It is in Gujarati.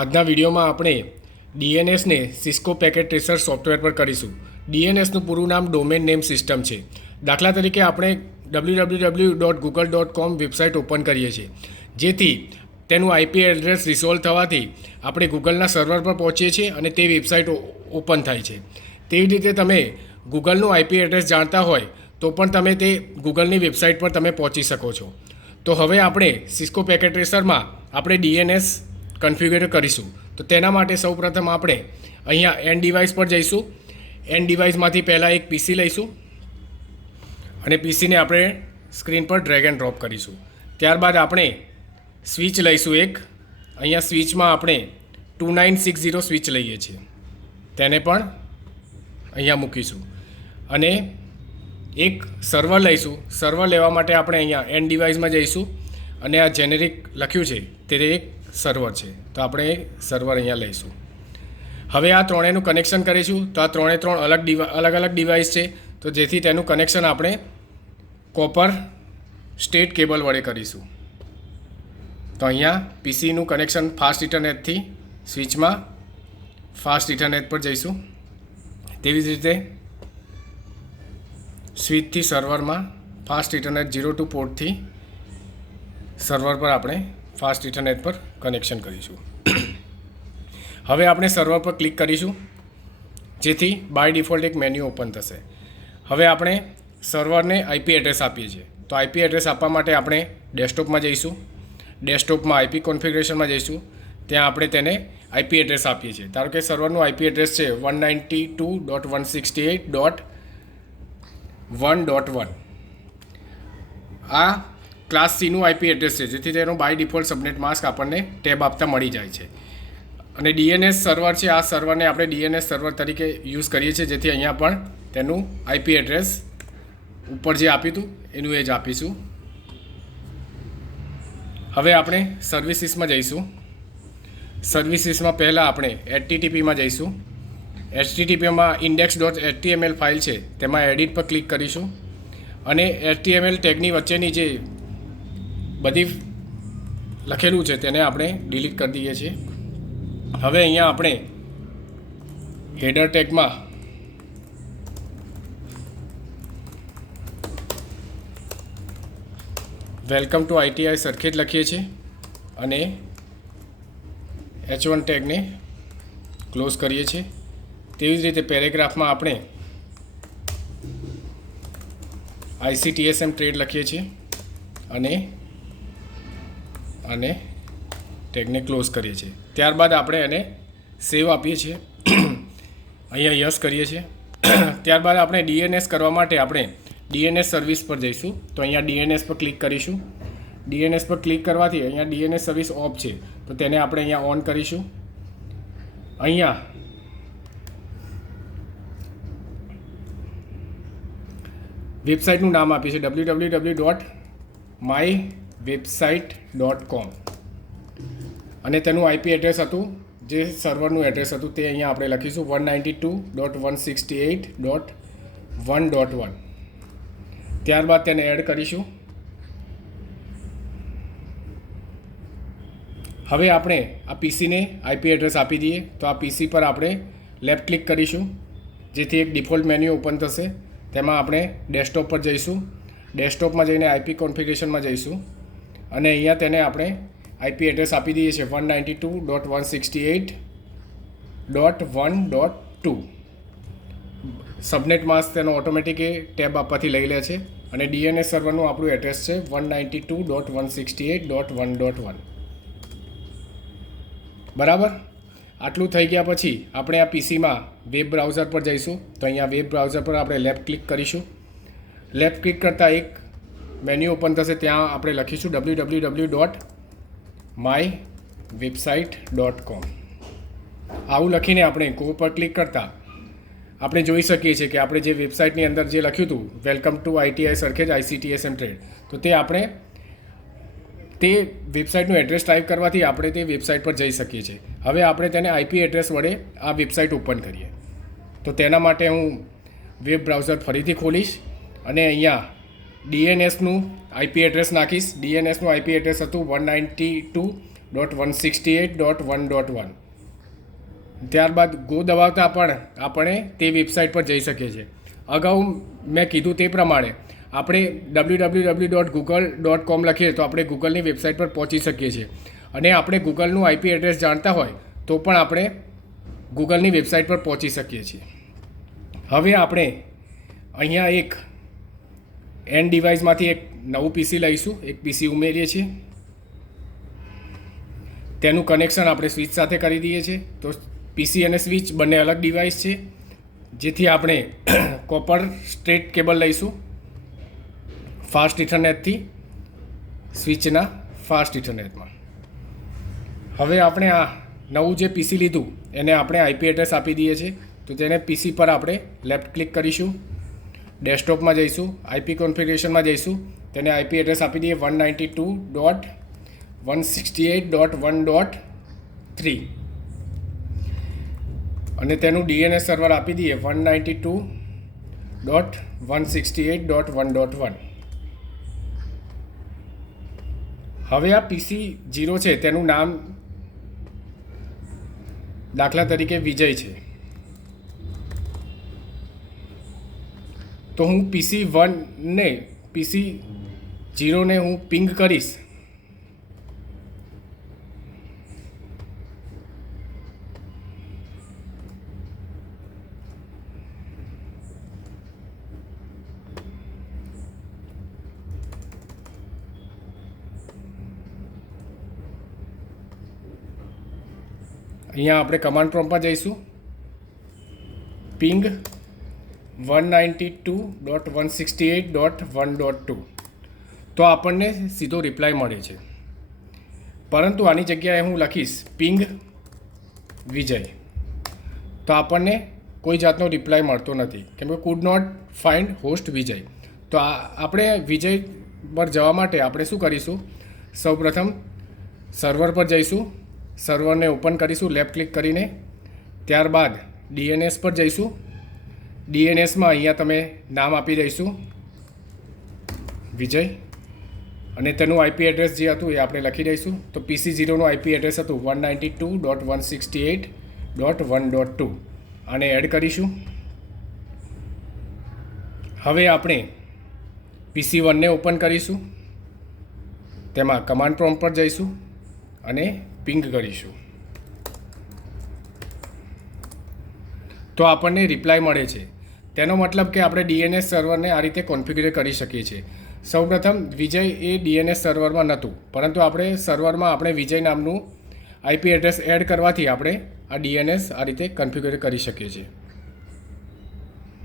આજના વિડીયોમાં આપણે ડીએનએસને સિસ્કો પેકેટ ટ્રેસર સોફ્ટવેર પર કરીશું. ડીએનએસનું પૂરું નામ ડોમેન નેમ સિસ્ટમ છે. દાખલા તરીકે આપણે www.google.com વેબસાઇટ ઓપન કરીએ છીએ, જેથી તેનું આઈપી એડ્રેસ રિસોલ્વ થવાથી આપણે ગૂગલના સર્વર પર પહોંચીએ છીએ અને તે વેબસાઇટ ઓપન થાય છે. તેવી રીતે તમે ગૂગલનું આઈપી એડ્રેસ જાણતા હોય તો પણ તમે તે ગૂગલની વેબસાઇટ પર તમે પહોંચી શકો છો. તો હવે આપણે સિસ્કો પેકેટ ટ્રેસરમાં આપણે ડીએનએસ કન્ફિગર કરીશું. તો તેના માટે સૌપ્રથમ આપણે અહીંયા એન ડિવાઇસ પર જઈશું. એન ડિવાઇસમાંથી પહેલાં એક પીસી લઈશું અને પીસીને આપણે સ્ક્રીન પર ડ્રેગ એન્ડ ડ્રોપ કરીશું. ત્યારબાદ આપણે સ્વિચ લઈશું એક. અહીંયા સ્વિચમાં આપણે 2960 સ્વિચ લઈએ છીએ, તેને પણ અહીંયા મૂકીશું અને એક સર્વર લઈશું. સર્વર લેવા માટે આપણે અહીંયા એન ડિવાઇસમાં જઈશું અને આ જેનેરિક લખ્યું છે તે એક સર્વર છે, તો આપણે એક સર્વર અહીંયા લઈશું. હવે આ ત્રણેયનું કનેક્શન કરીશું. તો આ ત્રણે ત્રણ અલગ અલગ ડિવાઇસ છે, તો જેથી તેનું કનેક્શન આપણે કોપર સ્ટેટ કેબલ વડે કરીશું. તો અહીંયા પીસીનું કનેક્શન ફાસ્ટ ઇથરનેટથી સ્વિચમાં ફાસ્ટ ઇથરનેટ પર જઈશું. તેવી જ રીતે સ્વિચથી સર્વરમાં ફાસ્ટ ઇથરનેટ 02 પોર્ટથી સર્વર પર આપણે ફાસ્ટ ઇથરનેટ પર કનેક્શન કરીશું. હવે આપણે સર્વર પર ક્લિક કરીશું, જેથી બાય ડિફોલ્ટ એક મેન્યુ ઓપન થશે. હવે આપણે સર્વરને આઈપી એડ્રેસ આપીએ છીએ, તો આઈપી એડ્રેસ આપવા માટે આપણે ડેસ્કટોપમાં જઈશું. ડેસ્કટોપમાં આઈપી કોન્ફિગરેશનમાં જઈશું. ત્યાં આપણે તેને આઈપી એડ્રેસ આપીએ છીએ. ધારો કે સર્વરનું આઈપી એડ્રેસ છે 192.168.1.1. આ ક્લાસ સીનું આઈપી એડ્રેસ છે, જેથી તેનું બાય ડિફોલ્ટ સબનેટ માસ્ક આપણને ટેબ આપતા મળી જાય છે. અને ડીએનએસ સર્વર છે, આ સર્વરને આપણે ડીએનએસ સર્વર તરીકે યુઝ કરીએ છીએ, જેથી અહીંયા પણ તેનું આઈપી એડ્રેસ ઉપર જે આપ્યું હતું એનું એ જ આપીશું. હવે આપણે સર્વિસીસમાં જઈશું. સર્વિસીસમાં પહેલાં આપણે HTTPમાં જઈશું. HTTPમાં index.html ફાઇલ છે, તેમાં એડિટ પર ક્લિક કરીશું અને HTML ટેગની વચ્ચેની જે બધી લખેલું છે તેને આપણે ડિલીટ કરી દઈએ છીએ. હવે અહીંયા આપણે હેડર ટેગમાં વેલકમ ટુ ITI સરખેજ લખીએ છીએ અને H1 ટેગને ક્લોઝ કરીએ છીએ. તેવી જ રીતે પેરેગ્રાફમાં આપણે ICTSM ટ્રેડ લખીએ છીએ અને ટેગને ક્લોઝ કરીએ છીએ. ત્યારબાદ આપણે એને સેવ આપીએ છીએ. અહીંયા યસ કરીએ છીએ. ત્યારબાદ આપણે ડીએનએસ કરવા માટે આપણે ડીએનએસ સર્વિસ પર જઈશું. તો અહીંયા ડીએનએસ પર ક્લિક કરીશું. ડીએનએસ પર ક્લિક કરવાથી અહીંયા ડીએનએસ સર્વિસ ઓફ છે, તો તેને આપણે અહીંયા ઓન કરીશું. અહીંયા વેબસાઇટનું નામ આપીશું www.mywebsite.com અને તેનું આઈપી એડ્રેસ હતું, જે સર્વરનું એડ્રેસ હતું તે અહીંયા આપણે લખીશું 192.168.1.1. ત્યારબાદ તેને એડ કરીશું. હવે આપણે આ પીસીને આઈપી એડ્રેસ આપી દઈએ. તો આ પીસી પર આપણે લેફ્ટ ક્લિક કરીશું, જેથી એક ડિફોલ્ટ મેન્યુ ઓપન થશે. તેમાં આપણે ડેસ્કટોપ પર જઈશું. ડેસ્કટોપમાં જઈને આઈપી કોન્ફિગરેશનમાં જઈશું અને અહીંયા તેને આપણે આઈપી એડ્રેસ આપી દઈએ છીએ 192.168.1.2. સબનેટ માસ્ક તેનો ઓટોમેટિક એ ટેબ આપવાથી લઈ લે છે અને ડીએનએસ સર્વરનું આપણું એડ્રેસ છે 192.168.1.1. બરાબર. આટલું થઈ ગયા પછી આપણે આ પીસીમાં વેબ બ્રાઉઝર પર જઈશું. તો અહીંયા વેબ બ્રાઉઝર પર આપણે લેફ્ટ ક્લિક કરીશું. લેફ્ટ ક્લિક કરતાં એક મેન્યુ ઓપન થશે, ત્યાં આપણે લખીશું www.mywebsite.com. આવું લખીને આપણે ગો પર ક્લિક કરતાં આપણે જોઈ શકીએ છીએ કે આપણે જે વેબસાઇટની અંદર જે લખ્યું હતું welcome to ITI Sarkhej ICTSM trade, તો તે આપણે તે વેબસાઇટનું એડ્રેસ ટાઈપ કરવાથી આપણે તે વેબસાઇટ પર જઈ શકીએ છીએ. હવે આપણે તેને આઈપી એડ્રેસ વડે આ વેબસાઇટ ઓપન કરીએ. તો તેના માટે હું વેબ બ્રાઉઝર ફરીથી ખોલીશ અને અહીંયા ડીએનએસનું આઈપી એડ્રેસ નાખીશ. ડીએનએસનું આઈપી એડ્રેસ હતું 192 .168.1.1. ત્યારબાદ ગો દબાવતા પણ આપણે તે વેબસાઇટ પર જઈ શકીએ છીએ. અગાઉ મેં કીધું તે પ્રમાણે આપણે www.google.com લખીએ તો આપણે ગૂગલની વેબસાઇટ પર પહોંચી શકીએ છીએ. અને આપણે ગૂગલનું આઈપી એડ્રેસ જાણતા હોય તો પણ આપણે ગૂગલની વેબસાઇટ પર પહોંચી શકીએ છીએ. હવે આપણે અહીંયા એક એન ડિવાઇસમાંથી એક નવું પીસી લઈશું, એક પીસી ઉમેરીએ છીએ. તેનું કનેક્શન આપણે સ્વિચ સાથે કરી દઈએ છીએ. તો પીસી અને સ્વિચ બંને અલગ ડિવાઇસ છે, જેથી આપણે કોપર સ્ટ્રેટ કેબલ લઈશું ફાસ્ટ ઇથરનેટથી સ્વિચના ફાસ્ટ ઇથરનેટમાં. હવે આપણે આ નવું જે પીસી લીધું એને આપણે આઈપી એડ્રેસ આપી દઈએ છીએ. તો તેને પીસી પર આપણે લેફ્ટ ક્લિક કરીશું, ડેસ્કટોપમાં જઈશું, આઈપી કોન્ફિગરેશનમાં જઈશું, તેને આઈપી એડ્રેસ આપી દઈએ 192.168.1.3 અને તેનું ડીએનએસ સર્વર આપી દઈએ 192.168.1.1. હવે આ પીસી 0 છે તેનું નામ દાખલા તરીકે વિજય છે. તો હું પીસી 1 ને પીસી 0 ને હું પિંગ કરીશ. અહીંયા આપણે કમાન્ડ પ્રોમ્પ્ટ પર જઈશું, પિંગ 192.168.1.2. તો આપણને સીધો રિપ્લાય મળે છે. પરંતુ આની જગ્યાએ હું લખીશ પિંગ વિજય, તો આપણને કોઈ જાતનો રિપ્લાય મળતો નથી, કેમ કે કુડ નોટ ફાઇન્ડ હોસ્ટ વિજય. તો આપણે વિજય પર જવા માટે આપણે શું કરીશું, સૌપ્રથમ સર્વર પર જઈશું, સર્વરને ઓપન કરીશું લેફ્ટ ક્લિક કરીને. ત્યારબાદ ડીએનએસ પર જઈશું. ડીએનએસમાં અહીંયા તમે નામ આપી દઈશું વિજય અને તેનું આઈપી એડ્રેસ જે હતું એ આપણે લખી દઈશું. તો પીસી 0નું આઈપી એડ્રેસ હતું 192.168.1.2. આને એડ કરીશું. હવે આપણે પીસી 1ને ઓપન કરીશું, તેમાં કમાન્ડ પ્રોમ્પ્ટ પર જઈશું અને પિંગ કરીશું. તો આપણને રિપ્લાય મળે છે. તેનો મતલબ કે આપણે ડીએનએસ સર્વરને આ રીતે કોન્ફિગર કરી શકીએ છીએ. સૌપ્રથમ વિજય એ ડીએનએસ સર્વરમાં નહોતું, પરંતુ આપણે સર્વરમાં આપણે વિજય નામનું આઈપી એડ્રેસ એડ કરવાથી આપણે આ ડીએનએસ આ રીતે કોન્ફિગર કરી શકીએ છીએ.